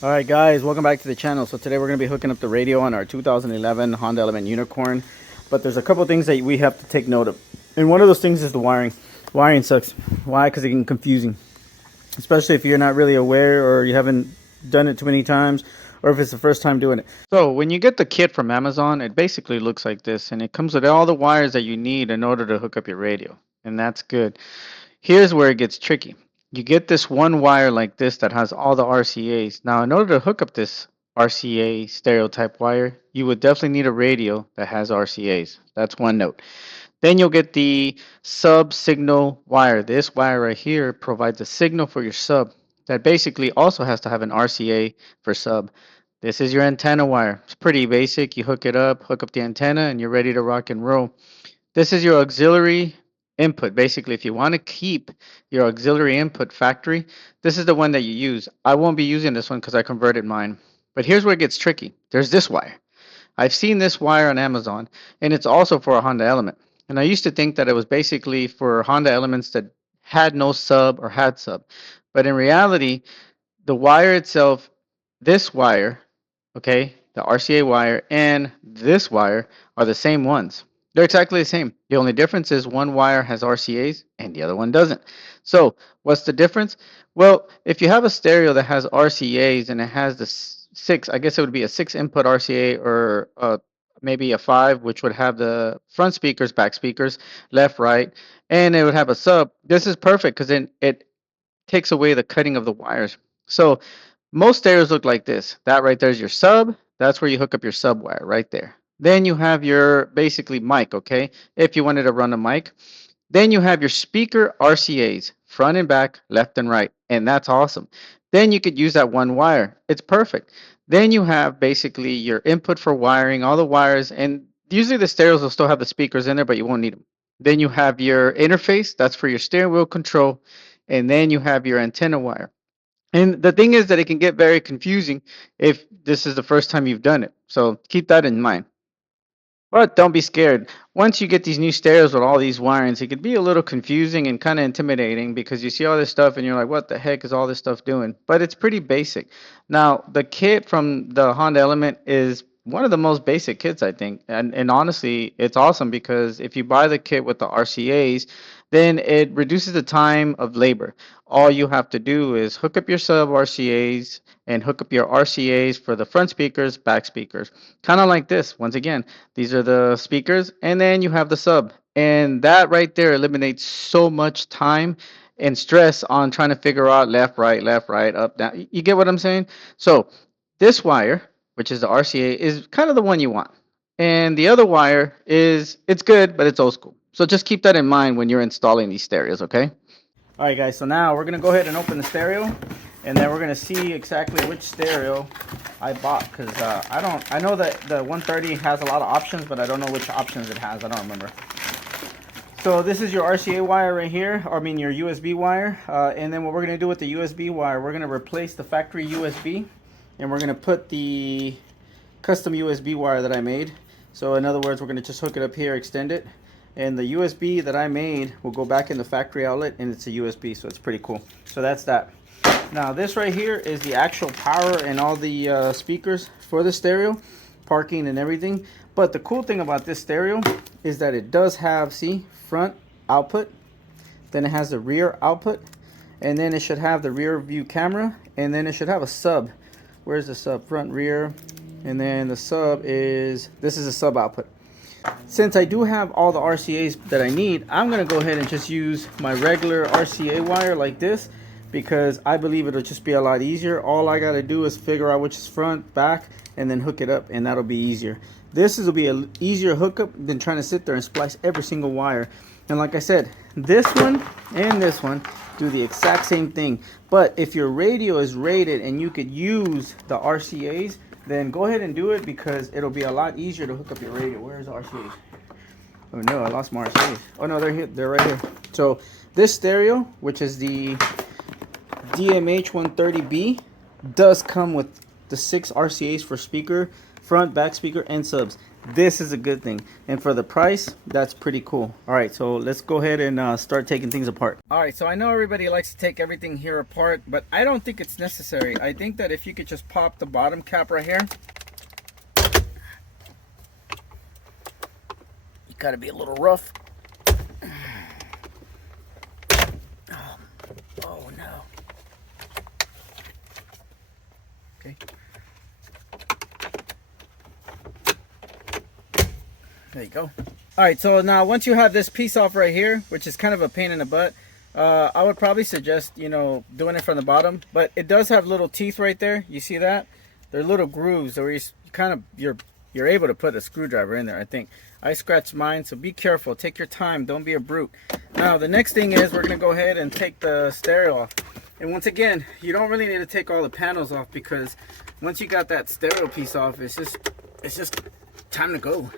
Alright guys, welcome back to the channel. So today we're going to be hooking up the radio on our 2011 Honda Element Unicorn. But there's a couple things that we have to take note of. And one of those things is the wiring. Wiring sucks. Why? Because it can be confusing. Especially if you're not really aware or you haven't done it too many times, or if it's the first time doing it. So when you get the kit from Amazon, it basically looks like this. And it comes with all the wires that you need in order to hook up your radio. And that's good. Here's where it gets tricky. You get this one wire like this that has all the RCAs. Now, in order to hook up this RCA stereo type wire, you would definitely need a radio that has RCAs. That's one note. Then you'll get the sub signal wire. This wire right here provides a signal for your sub that basically also has to have an RCA for sub. This is your antenna wire. It's pretty basic. You hook it up, hook up the antenna, and you're ready to rock and roll. This is your auxiliary input. Basically, if you want to keep your auxiliary input factory, this is the one that you use. I won't be using this one because I converted mine. But here's where it gets tricky. There's this wire. I've seen this wire on Amazon, and it's also for a Honda Element. And I used to think that it was basically for Honda Elements that had no sub or had sub. But in reality, the wire itself, this wire, okay, the RCA wire and this wire are the same ones. They're exactly the same. The only difference is one wire has RCAs and the other one doesn't. So what's the difference? Well, if you have a stereo that has RCAs and it has the six, I guess it would be a six input RCA or maybe a five, which would have the front speakers, back speakers, left, right, and it would have a sub. This is perfect because then it takes away the cutting of the wires. So most stereos look like this. That right there is your sub. That's where you hook up your sub wire right there. Then you have your basically mic, okay? If you wanted to run a mic. Then you have your speaker RCAs, front and back, left and right. And that's awesome. Then you could use that one wire. It's perfect. Then you have basically your input for wiring, all the wires, and usually the stereos will still have the speakers in there, but you won't need them. Then you have your interface, that's for your steering wheel control, and then you have your antenna wire. And the thing is that it can get very confusing if this is the first time you've done it. So keep that in mind. But don't be scared. Once you get these new stereos with all these wirings, it could be a little confusing and kind of intimidating because you see all this stuff and you're like, what the heck is all this stuff doing? But it's pretty basic. Now, the kit from the Honda Element is one of the most basic kits, I think. And honestly, it's awesome because if you buy the kit with the RCAs, then it reduces the time of labor. All you have to do is hook up your sub RCAs and hook up your RCAs for the front speakers, back speakers. Kind of like this. Once again, these are the speakers, and then you have the sub. And that right there eliminates so much time and stress on trying to figure out left, right, up, down. You get what I'm saying? So this wire, which is the RCA, is kind of the one you want. And the other wire is, it's good, but it's old school. So just keep that in mind when you're installing these stereos, okay? All right, guys, so now we're going to go ahead and open the stereo, and then we're going to see exactly which stereo I bought, because I know that the 130 has a lot of options, but I don't know which options it has. I don't remember. So this is your RCA wire right here, or I mean your USB wire, and then what we're going to do with the USB wire, we're going to replace the factory USB, and we're going to put the custom USB wire that I made. So in other words, we're going to just hook it up here, extend it, and the USB that I made will go back in the factory outlet, and it's a USB, so it's pretty cool. So that's that. Now this right here is the actual power and all the speakers for the stereo, parking and everything. But the cool thing about this stereo is that it does have, see, front output, then it has the rear output, and then it should have the rear view camera, and then it should have a sub. Where's the sub? Front, rear, and then the sub is, this is a sub output. Since I do have all the RCAs that I need, I'm going to go ahead and just use my regular RCA wire like this, because I believe it'll just be a lot easier. All I got to do is figure out which is front, back, and then hook it up, and that'll be easier. This will be an easier hookup than trying to sit there and splice every single wire. And like I said, this one and this one do the exact same thing. But if your radio is rated and you could use the RCAs, then go ahead and do it, because it'll be a lot easier to hook up your radio. Where's the RCAs? Oh no, I lost my RCAs. Oh no, they're here. They're right here. So this stereo, which is the DMH 130B, does come with the 6 RCAs for speaker, front, back speaker, and subs. This is a good thing, and for the price, that's pretty cool. All right, so let's go ahead and start taking things apart. All right, so I know everybody likes to take everything here apart, but I don't think it's necessary. I think that if you could just pop the bottom cap right here, you gotta be a little rough. Oh no. Okay. There you go. All right, so now once you have this piece off right here, which is kind of a pain in the butt, I would probably suggest, you know, doing it from the bottom. But it does have little teeth right there. You see that? They're little grooves where you kind of you're able to put a screwdriver in there. I think I scratched mine, so be careful. Take your time. Don't be a brute. Now the next thing is we're gonna go ahead and take the stereo off. And once again, you don't really need to take all the panels off, because once you got that stereo piece off, it's just time to go.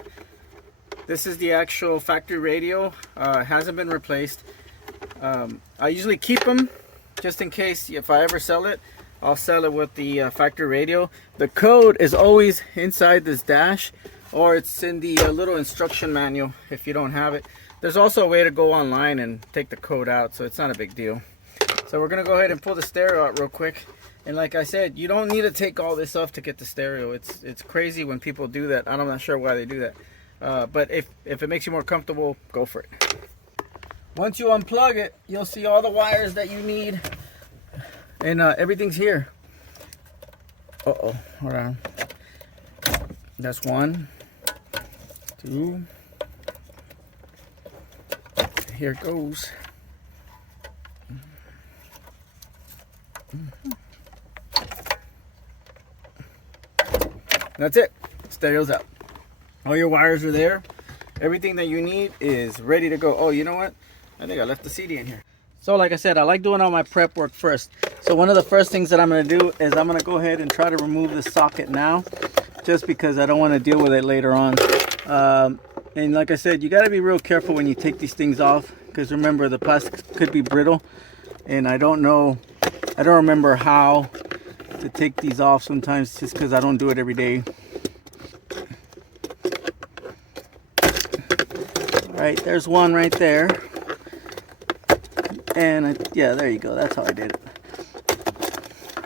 This is the actual factory radio. It hasn't been replaced. I usually keep them just in case if I ever sell it. I'll sell it with the factory radio. The code is always inside this dash, or it's in the little instruction manual if you don't have it. There's also a way to go online and take the code out, so it's not a big deal. So we're gonna go ahead and pull the stereo out real quick. And like I said, you don't need to take all this off to get the stereo. It's crazy when people do that. I'm not sure why they do that. But if it makes you more comfortable, go for it. Once you unplug it, you'll see all the wires that you need, and everything's here. Uh-oh, hold on. That's 1, 2. Here it goes. That's it. Stereo's out. All your wires are there. Everything that you need is ready to go. Oh, you know what? I think I left the CD in here. So like I said, I like doing all my prep work first. So one of the first things that I'm going to do is I'm going to go ahead and try to remove the socket now, just because I don't want to deal with it later on. And like I said, you got to be real careful when you take these things off, because remember, the plastic could be brittle, and I don't remember how to take these off sometimes, just because I don't do it every day. Right, there's one right there, and yeah, there you go. That's how I did it.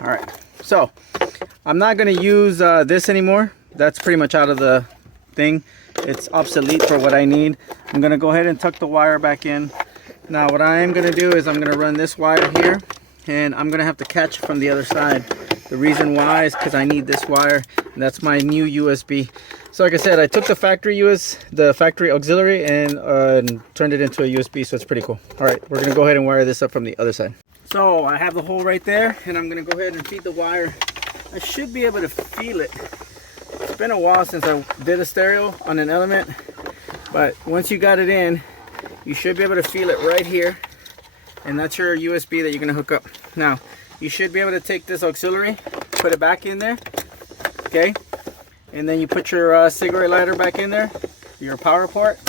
All right, so I'm not going to use this anymore. That's pretty much out of the thing. It's obsolete for what I need. I'm going to go ahead and tuck the wire back in. Now what I am going to do is I'm going to run this wire here, and I'm going to have to catch it from the other side. The reason why is because I need this wire, and that's my new USB. So like I said, I took the factory auxiliary and turned it into a USB, so it's pretty cool. All right, we're gonna go ahead and wire this up from the other side. So I have the hole right there, and I'm gonna go ahead and feed the wire. I should be able to feel it. It's been a while since I did a stereo on an Element, but once you got it in, you should be able to feel it right here, and that's your USB that you're gonna hook up. Now, you should be able to take this auxiliary, put it back in there, okay? And then you put your cigarette lighter back in there, your power port.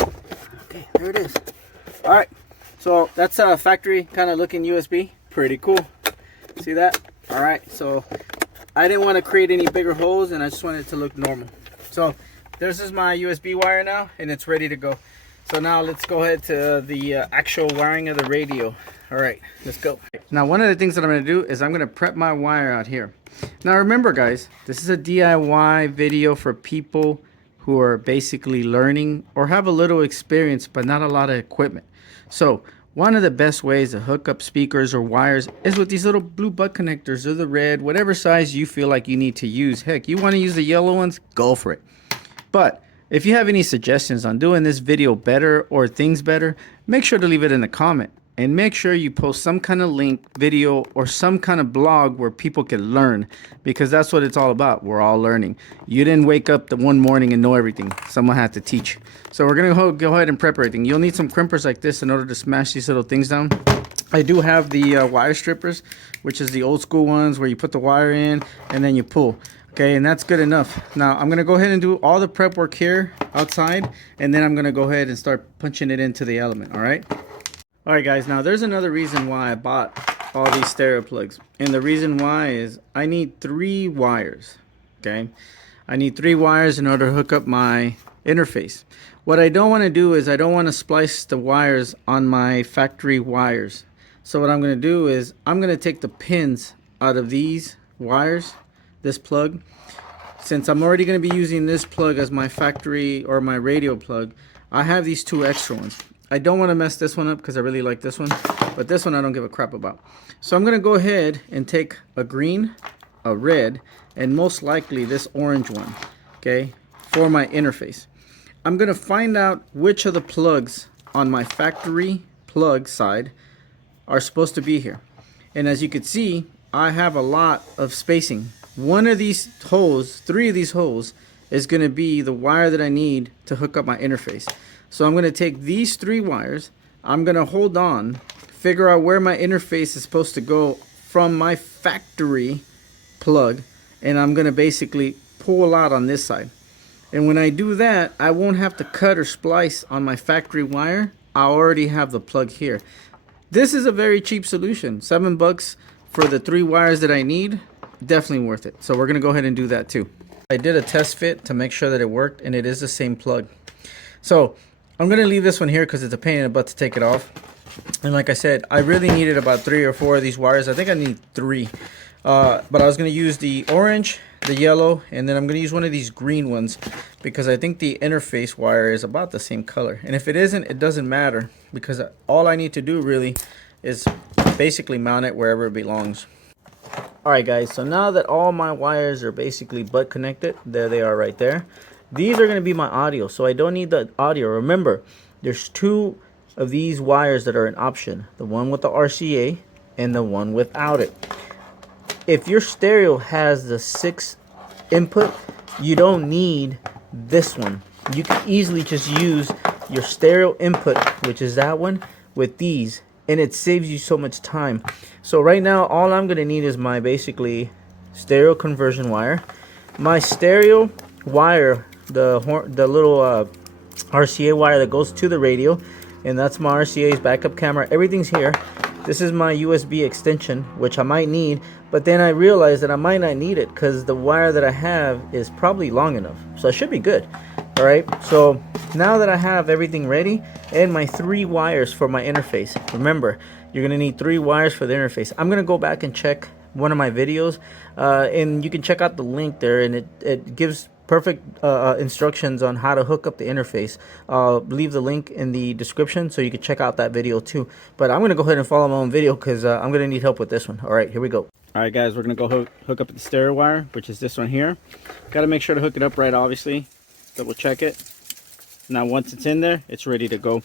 Okay, there it is. All right, so that's a factory kind of looking USB. Pretty cool. See that? All right, so I didn't want to create any bigger holes, and I just wanted it to look normal. So this is my USB wire now, and it's ready to go. So now let's go ahead to the actual wiring of the radio. All right, let's go. Now one of the things that I'm going to do is I'm going to prep my wire out here. Now remember guys, this is a DIY video for people who are basically learning or have a little experience but not a lot of equipment. So one of the best ways to hook up speakers or wires is with these little blue butt connectors, or the red, whatever size you feel like you need to use. Heck, you want to use the yellow ones, go for it. But if you have any suggestions on doing this video better or things better, make sure to leave it in the comment. And make sure you post some kind of link, video, or some kind of blog where people can learn, because that's what it's all about. We're all learning. You didn't wake up the one morning and know everything. Someone had to teach. So we're going to go ahead and prep everything. You'll need some crimpers like this in order to smash these little things down. I do have the wire strippers, which is the old school ones where you put the wire in and then you pull. Okay, and that's good enough. Now I'm going to go ahead and do all the prep work here outside, and then I'm going to go ahead and start punching it into the Element, all right? Alright guys, now there's another reason why I bought all these stereo plugs. And the reason why is I need 3 wires, okay? I need 3 wires in order to hook up my interface. What I don't want to do is I don't want to splice the wires on my factory wires. So what I'm going to do is I'm going to take the pins out of these wires, this plug. Since I'm already going to be using this plug as my factory or my radio plug, I have these 2 extra ones. I don't want to mess this one up because I really like this one, but this one I don't give a crap about. So I'm going to go ahead and take a green, a red, and most likely this orange one, okay, for my interface. I'm going to find out which of the plugs on my factory plug side are supposed to be here. And as you can see, I have a lot of spacing. One of these holes, 3 of these holes, is going to be the wire that I need to hook up my interface. So I'm going to take these 3 wires, I'm going to hold on, figure out where my interface is supposed to go from my factory plug, and I'm going to basically pull out on this side. And when I do that, I won't have to cut or splice on my factory wire. I already have the plug here. This is a very cheap solution. $7 for the 3 wires that I need. Definitely worth it. So we're going to go ahead and do that too. I did a test fit to make sure that it worked, and it is the same plug. So I'm going to leave this one here because it's a pain in the butt to take it off. And like I said, I really needed about 3 or 4 of these wires. I think I need 3. But I was going to use the orange, the yellow, and then I'm going to use one of these green ones because I think the interface wire is about the same color. And if it isn't, it doesn't matter because all I need to do really is basically mount it wherever it belongs. Alright guys, so now that all my wires are basically butt connected, there they are right there. These are going to be my audio, so I don't need the audio. Remember, there's 2 of these wires that are an option. The one with the RCA and the one without it. If your stereo has the 6 input, you don't need this one. You can easily just use your stereo input, which is that one, with these, and it saves you so much time. So right now, all I'm going to need is my basically stereo conversion wire, my stereo wire, the little RCA wire that goes to the radio, and that's my RCA's backup camera. Everything's here. This is my USB extension, which I might need, but then I realized that I might not need it because the wire that I have is probably long enough. So I should be good. Alright, so now that I have everything ready and my 3 wires for my interface. Remember, you're going to need 3 wires for the interface. I'm going to go back and check one of my videos, and you can check out the link there, and it gives perfect instructions on how to hook up the interface. Leave the link in the description so you can check out that video too. But I'm going to go ahead and follow my own video because I'm going to need help with this one. Alright, here we go. Alright guys, we're going to go hook up the stereo wire, which is this one here. Got to make sure to hook it up right, obviously. Double check it. Now once it's in there, it's ready to go.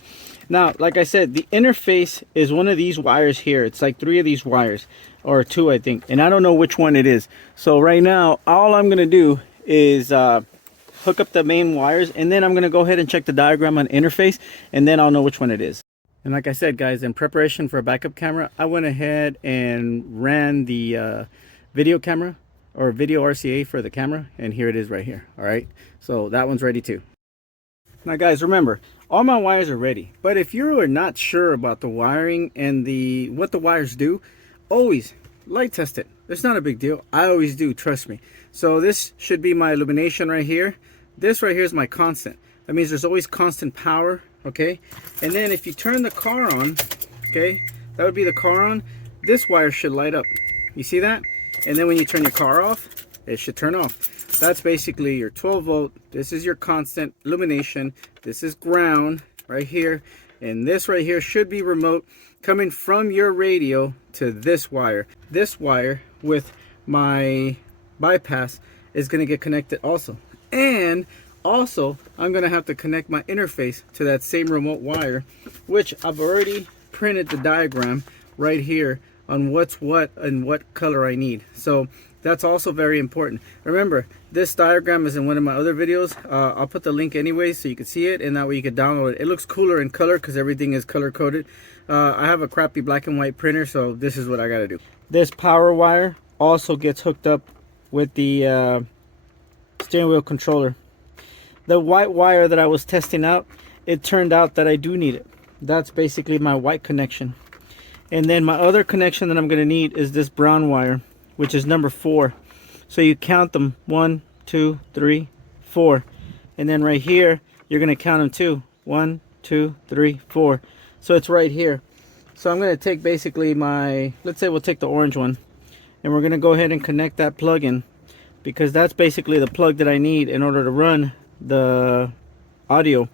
Now, like I said, the interface is one of these wires here. It's like 3 of these wires, or 2 I think, and I don't know which one it is. So right now, all I'm going to do is hook up the main wires, and then I'm going to go ahead and check the diagram on interface, and then I'll know which one it is. And like I said guys, in preparation for a backup camera, I went ahead and ran the video camera or video RCA for the camera, and here it is right here. All right, so that one's ready too. Now guys, remember, all my wires are ready, but if you are not sure about the wiring and what the wires do, always light test it. It's not a big deal. I always do, trust me. So this should be my illumination right here. This right here is my constant. That means there's always constant power, okay? And then if you turn the car on, okay, that would be the car on, this wire should light up. You see that? And then when you turn your car off, it should turn off. That's basically your 12 volt. This is your constant illumination. This is ground right here. And this right here should be remote coming from your radio to this wire. This wire with my bypass is going to get connected also. And also, I'm going to have to connect my interface to that same remote wire, which I've already printed the diagram right here on what's what and what color I need. So that's also very important. Remember, this diagram is in one of my other videos. I'll put the link anyway so you can see it, and that way you can download it. It looks cooler in color because everything is color coded. I have a crappy black and white printer, so this is what I gotta do. This power wire also gets hooked up with the steering wheel controller. The white wire that I was testing out, it turned out that I do need it. That's basically my white connection. And then my other connection that I'm going to need is this brown wire, which is number 4. So you count them, 1, 2, 3, 4. And then right here, you're going to count them too. 1, 2, 3, 4. So it's right here. So I'm going to take basically my, let's say we'll take the orange one. And we're going to go ahead and connect that plug in, because that's basically the plug that I need in order to run the audio.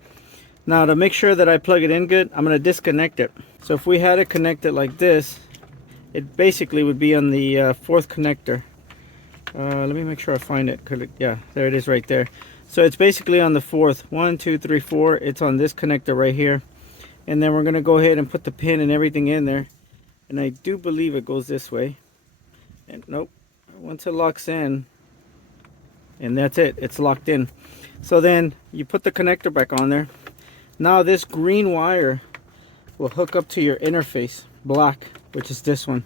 Now to make sure that I plug it in good, I'm going to disconnect it. So if we had it connected like this, it basically would be on the 4th connector. Let me make sure I find it. Yeah, there it is right there. So it's basically on the 4th. 1, 2, 3, 4. It's on this connector right here. And then we're going to go ahead and put the pin and everything in there. And I do believe it goes this way. And nope. Once it locks in, and that's it. It's locked in. So then you put the connector back on there. Now this green wire will hook up to your interface, black, which is this one.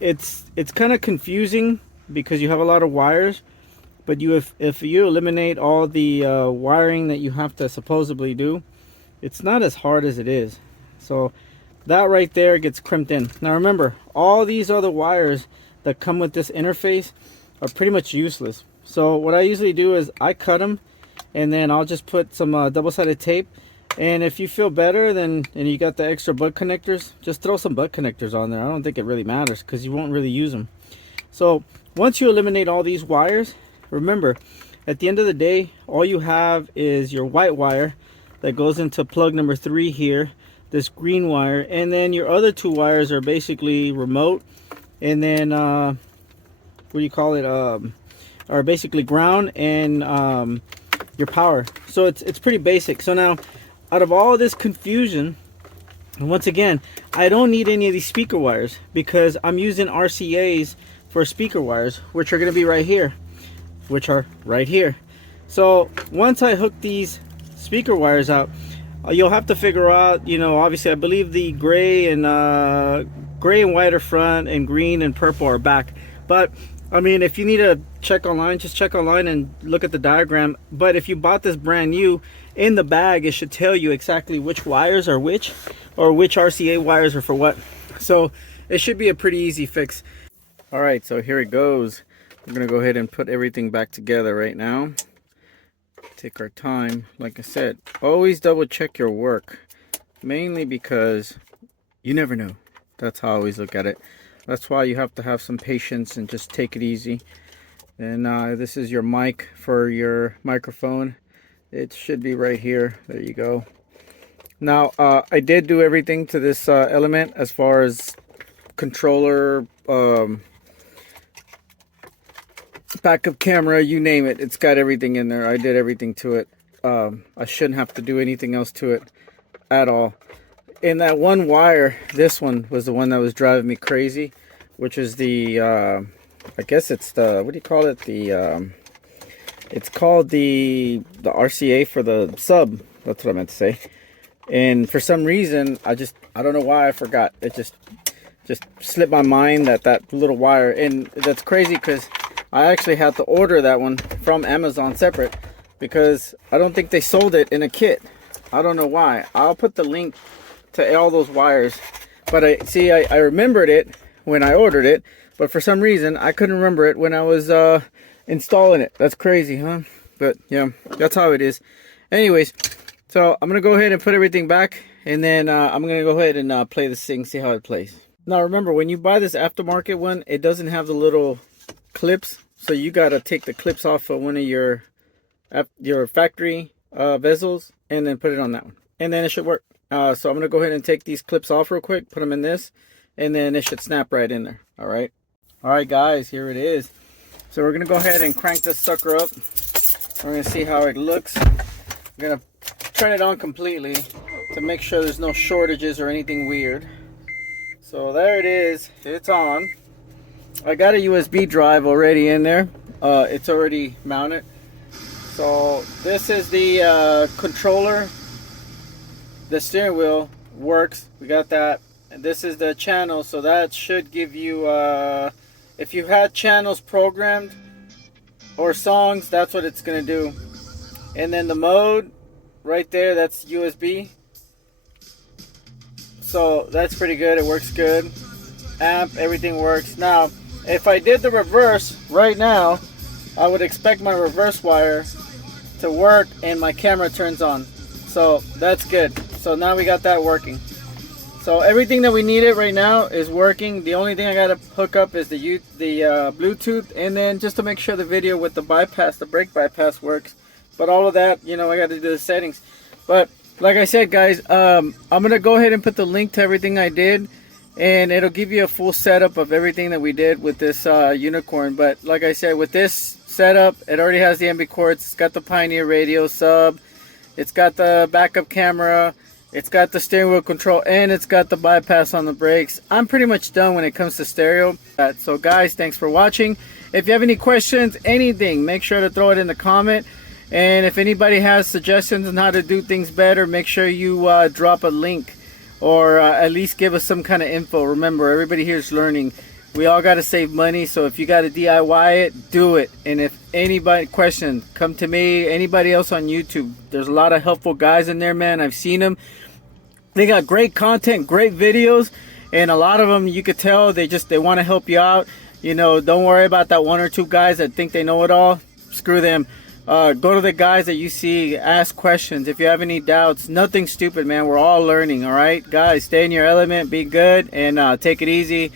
It's kind of confusing because you have a lot of wires, but if you eliminate all the wiring that you have to supposedly do, it's not as hard as it is. So that right there gets crimped in. Now remember, all these other wires that come with this interface are pretty much useless. So what I usually do is I cut them, and then I'll just put some double-sided tape. And if you feel better, and you got the extra butt connectors, just throw some butt connectors on there. I don't think it really matters because you won't really use them. So once you eliminate all these wires, remember, at the end of the day, all you have is your white wire that goes into plug number 3 here, this green wire, and then your other 2 wires are basically remote, and then what do you call it, are basically ground and your power. So it's pretty basic. So now, out of all this confusion, and once again, I don't need any of these speaker wires because I'm using RCAs for speaker wires, which are going to be right here, which are right here. So once I hook these speaker wires out, you'll have to figure out, you know, obviously I believe the gray and white are front and green and purple are back. But I mean, if you need to check online, just check online and look at the diagram. But if you bought this brand new, in the bag it should tell you exactly which wires are which, or which RCA wires are for what. So it should be a pretty easy fix. All right, so here it goes. We're gonna go ahead and put everything back together right now. Take our time. Like I said, always double check your work, mainly because you never know. That's how I always look at it. That's why you have to have some patience and just take it easy. And this is your mic for your microphone. It should be right here. There you go. Now I did do everything to this element as far as controller, backup camera, you name it. It's got everything in there. I did everything to it. I shouldn't have to do anything else to it at all. And that one wire, this one was the one that was driving me crazy, which is the I guess it's the, what do you call it, the it's called the RCA for the sub. That's what I meant to say. And for some reason I don't know why I forgot. It just slipped my mind that little wire. And that's crazy because I actually had to order that one from Amazon separate, because I don't think they sold it in a kit. I don't know why. I'll put the link to all those wires. But I remembered it when I ordered it, but for some reason I couldn't remember it when I was installing it. That's crazy, huh? But yeah, that's how it is. Anyways, so I'm gonna go ahead and put everything back, and then I'm gonna go ahead and play this thing, see how it plays. Now remember, when you buy this aftermarket one, it doesn't have the little clips, so you gotta take the clips off of one of your factory bezels and then put it on that one, and then it should work. So I'm gonna go ahead and take these clips off real quick, put them in this, and then it should snap right in there. All right guys, here it is. So we're gonna go ahead and crank this sucker up. We're gonna see how it looks. I'm gonna turn it on completely to make sure there's no shortages or anything weird. So there it is, it's on. I got a USB drive already in there. It's already mounted. So this is the controller. The steering wheel works, we got that. And this is the channel, so that should give you if you had channels programmed or songs, that's what it's gonna do. And then the mode right there, that's USB. So that's pretty good. It works good. Amp, everything works. Now, if I did the reverse right now, I would expect my reverse wire to work and my camera turns on. So that's good. So now we got that working. So everything that we needed right now is working. The only thing I gotta hook up is the Bluetooth, and then just to make sure the video with the bypass, the brake bypass works. But all of that, you know, I gotta do the settings. But like I said, guys, I'm gonna go ahead and put the link to everything I did, and it'll give you a full setup of everything that we did with this Unicorn. But like I said, with this setup, it already has the MB cords. It's got the Pioneer radio sub. It's got the backup camera. It's got the steering wheel control, and it's got the bypass on the brakes. I'm pretty much done when it comes to stereo. So guys, thanks for watching. If you have any questions, anything, make sure to throw it in the comment. And if anybody has suggestions on how to do things better, make sure you drop a link, or at least give us some kind of info. Remember, everybody here is learning. We all got to save money, so if you got to DIY it, do it. And if anybody question, come to me, anybody else on YouTube. There's a lot of helpful guys in there, man. I've seen them. They got great content, great videos, and a lot of them, you could tell they want to help you out. You know, don't worry about that one or two guys that think they know it all. Screw them. Go to the guys that you see, ask questions. If you have any doubts, nothing stupid, man. We're all learning, all right? Guys, stay in your element, be good, and take it easy.